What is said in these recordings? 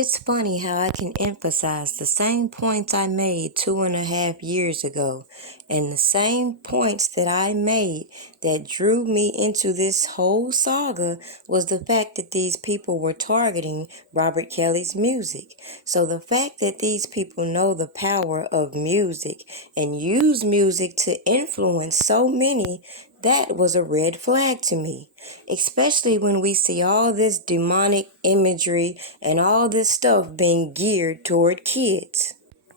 It's funny how I can emphasize the same points I made 2.5 years ago, and the same points that I made that drew me into this whole saga was the fact that these people were targeting Robert Kelly's music. So the fact that these people know the power of music and use music to influence so many, that was a red flag to me, especially when we see all this demonic imagery and all this stuff being geared toward kids.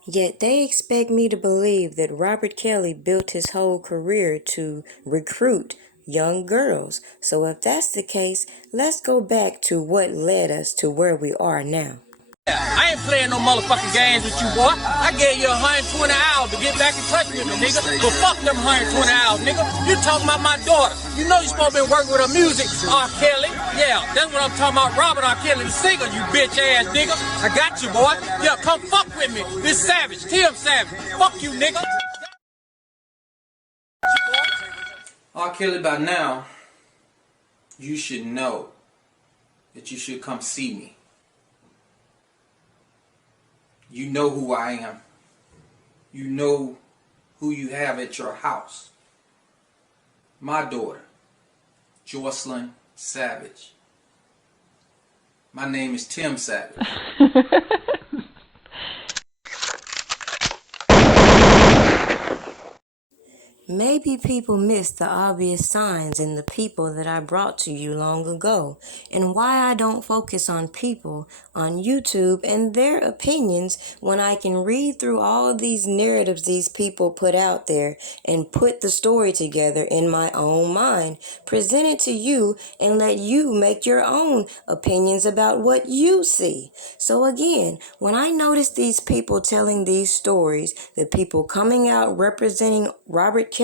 Yet they expect me to believe that Robert Kelly built his whole career to recruit young girls. So if that's the case, let's go back to what led us to where we are now. I ain't playing no motherfucking games with you, boy. I gave you 120 hours to get back in touch with me, nigga. But fuck them 120 hours, nigga. You talking about my daughter. You know you supposed to be working with her music, R. Kelly. Yeah, that's what I'm talking about, Robert R. Kelly, the singer, you bitch ass nigga. I got you, boy. Yeah, come fuck with me. This Savage, Tim Savage. Fuck you, nigga. R. Kelly, by now, you should know that you should come see me. You know who I am. You know who you have at your house. My daughter, Jocelyn Savage. My name is Tim Savage. Maybe people miss the obvious signs in the people that I brought to you long ago, and why I don't focus on people on YouTube and their opinions when I can read through all these narratives these people put out there and put the story together in my own mind, present it to you, and let you make your own opinions about what you see. So again, when I notice these people telling these stories, the people coming out representing Robert Kelly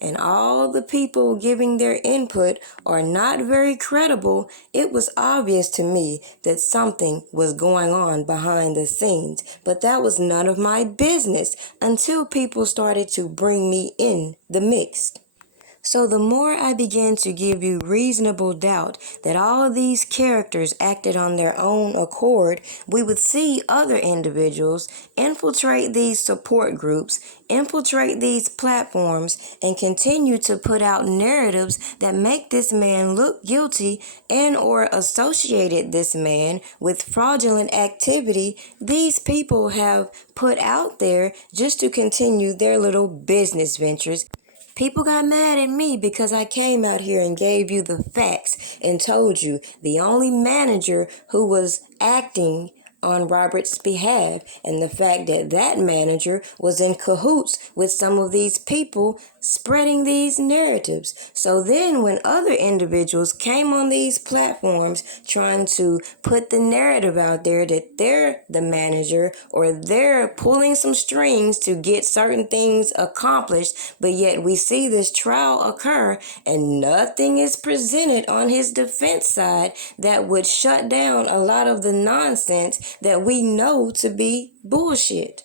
and all the people giving their input are not very credible, it was obvious to me that something was going on behind the scenes, but that was none of my business until people started to bring me in the mix. So the more I began to give you reasonable doubt that all these characters acted on their own accord, we would see other individuals infiltrate these support groups, infiltrate these platforms, and continue to put out narratives that make this man look guilty and or associated this man with fraudulent activity these people have put out there just to continue their little business ventures. People got mad at me because I came out here and gave you the facts and told you the only manager who was acting on Robert's behalf, and the fact that that manager was in cahoots with some of these people spreading these narratives. So then when other individuals came on these platforms trying to put the narrative out there that they're the manager or they're pulling some strings to get certain things accomplished, but yet we see this trial occur and nothing is presented on his defense side that would shut down a lot of the nonsense that we know to be bullshit.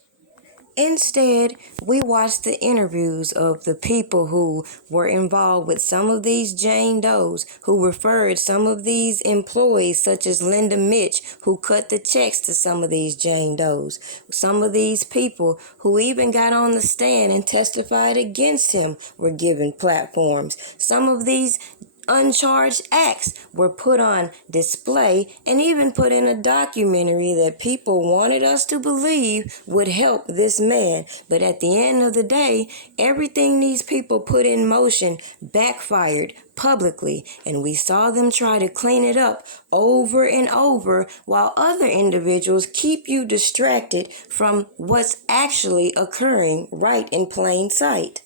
Instead, we watched the interviews of the people who were involved with some of these Jane Does, who referred some of these employees, such as Linda Mitch, who cut the checks to some of these Jane Does. Some of these people who even got on the stand and testified against him were given platforms. Some of these uncharged acts were put on display and even put in a documentary that people wanted us to believe would help this man. But at the end of the day, everything these people put in motion backfired publicly, and we saw them try to clean it up over and over while other individuals keep you distracted from what's actually occurring right in plain sight.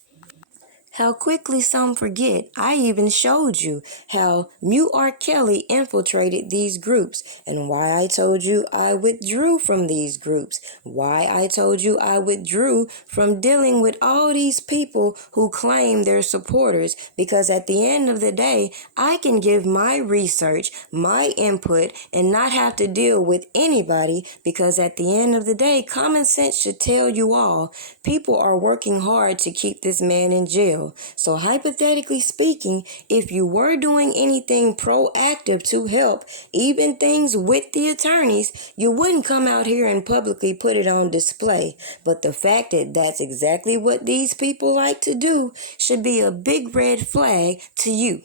How quickly some forget, I even showed you how Mute R. Kelly infiltrated these groups and why I told you I withdrew from these groups, why I told you I withdrew from dealing with all these people who claim they're supporters, because at the end of the day, I can give my research, my input, and not have to deal with anybody, because at the end of the day, common sense should tell you all, people are working hard to keep this man in jail. well. So hypothetically speaking, if you were doing anything proactive to help, even things with the attorneys, you wouldn't come out here and publicly put it on display. But the fact that that's exactly what these people like to do should be a big red flag to you.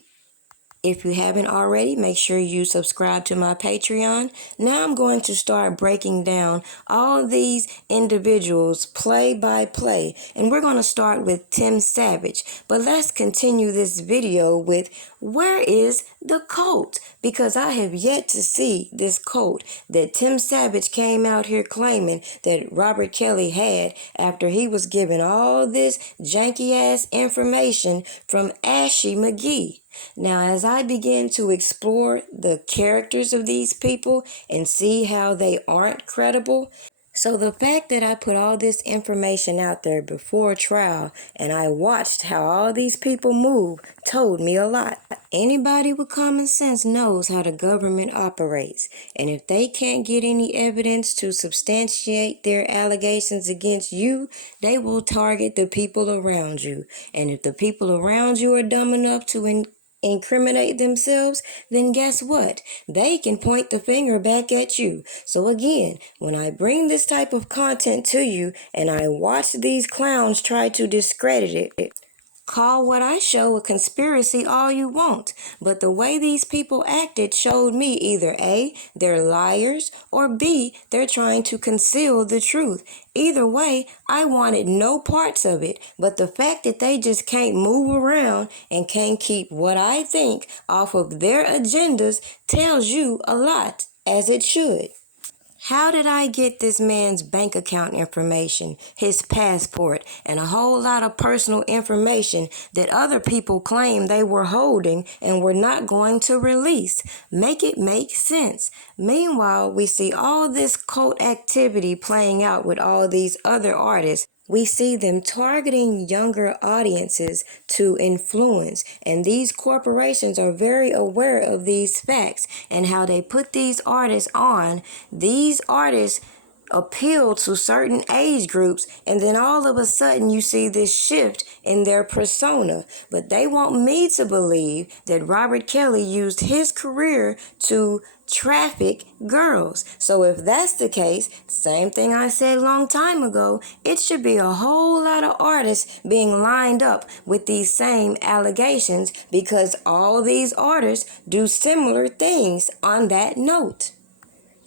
If you haven't already, make sure you subscribe to my Patreon. Now I'm going to start breaking down all these individuals play by play. And we're going to start with Tim Savage. But let's continue this video with where is the cult? Because I have yet to see this cult that Tim Savage came out here claiming that Robert Kelly had after he was given all this janky ass information from Ashy McGee. Now, as I begin to explore the characters of these people and see how they aren't credible, so the fact that I put all this information out there before trial and I watched how all these people move told me a lot. Anybody with common sense knows how the government operates, and if they can't get any evidence to substantiate their allegations against you, they will target the people around you. And if the people around you are dumb enough to incriminate themselves, then guess what? They can point the finger back at you. So again, when I bring this type of content to you and I watch these clowns try to discredit it, call what I show a conspiracy all you want, but the way these people acted showed me either A, they're liars, or B, they're trying to conceal the truth. Either way, I wanted no parts of it, but the fact that they just can't move around and can't keep what I think off of their agendas tells you a lot, as it should. How did I get this man's bank account information, his passport, and a whole lot of personal information that other people claim they were holding and were not going to release? Make it make sense. Meanwhile, we see all this cult activity playing out with all these other artists. We see them targeting younger audiences to influence, and these corporations are very aware of these facts and how they put these artists on. These artists appeal to certain age groups, and then all of a sudden you see this shift in their persona. But they want me to believe that Robert Kelly used his career to traffic girls. So if that's the case, same thing I said a long time ago, it should be a whole lot of artists being lined up with these same allegations, because all these artists do similar things on that note.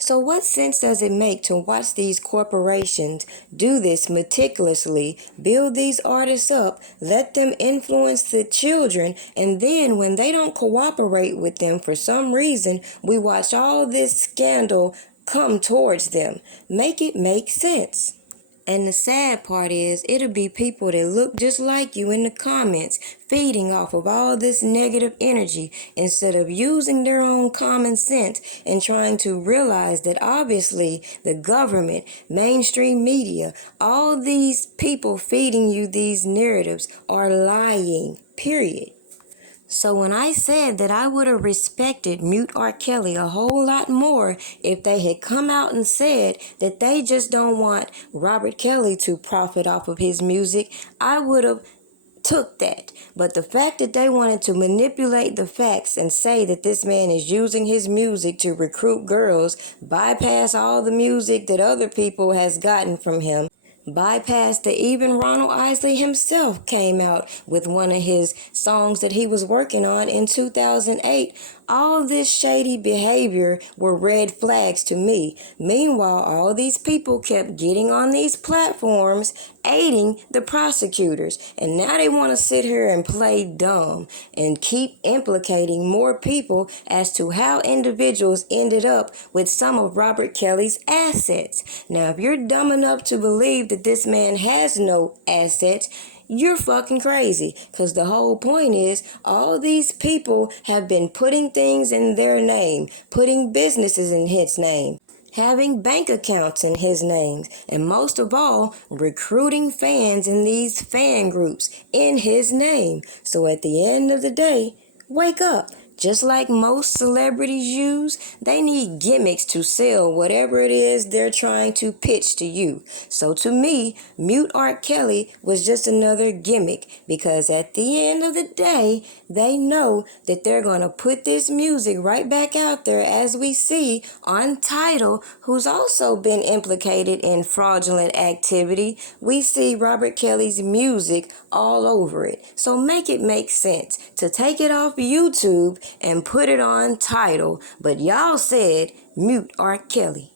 So what sense does it make to watch these corporations do this meticulously, build these artists up, let them influence the children, and then when they don't cooperate with them for some reason, we watch all this scandal come towards them? Make it make sense. And the sad part is, it'll be people that look just like you in the comments, feeding off of all this negative energy instead of using their own common sense and trying to realize that obviously the government, mainstream media, all these people feeding you these narratives are lying, period. So when I said that I would have respected Mute R. Kelly a whole lot more if they had come out and said that they just don't want Robert Kelly to profit off of his music, I would have took that. But the fact that they wanted to manipulate the facts and say that this man is using his music to recruit girls, bypass all the music that other people has gotten from him, bypassed that even Ronald Isley himself came out with one of his songs that he was working on in 2008. All this shady behavior were red flags to me. Meanwhile, all these people kept getting on these platforms, aiding the prosecutors. And now they want to sit here and play dumb and keep implicating more people as to how individuals ended up with some of Robert Kelly's assets. Now, if you're dumb enough to believe that this man has no assets, you're fucking crazy, because the whole point is all these people have been putting things in their name, putting businesses in his name, having bank accounts in his name, and most of all, recruiting fans in these fan groups in his name. So at the end of the day, wake up. Just like most celebrities use, they need gimmicks to sell whatever it is they're trying to pitch to you. So to me, Mute R. Kelly was just another gimmick, because at the end of the day, they know that they're going to put this music right back out there, as we see on Tidal, who's also been implicated in fraudulent activity. We see Robert Kelly's music all over it. So make it make sense to take it off YouTube and put it on Tidal, but y'all said Mute R. Kelly.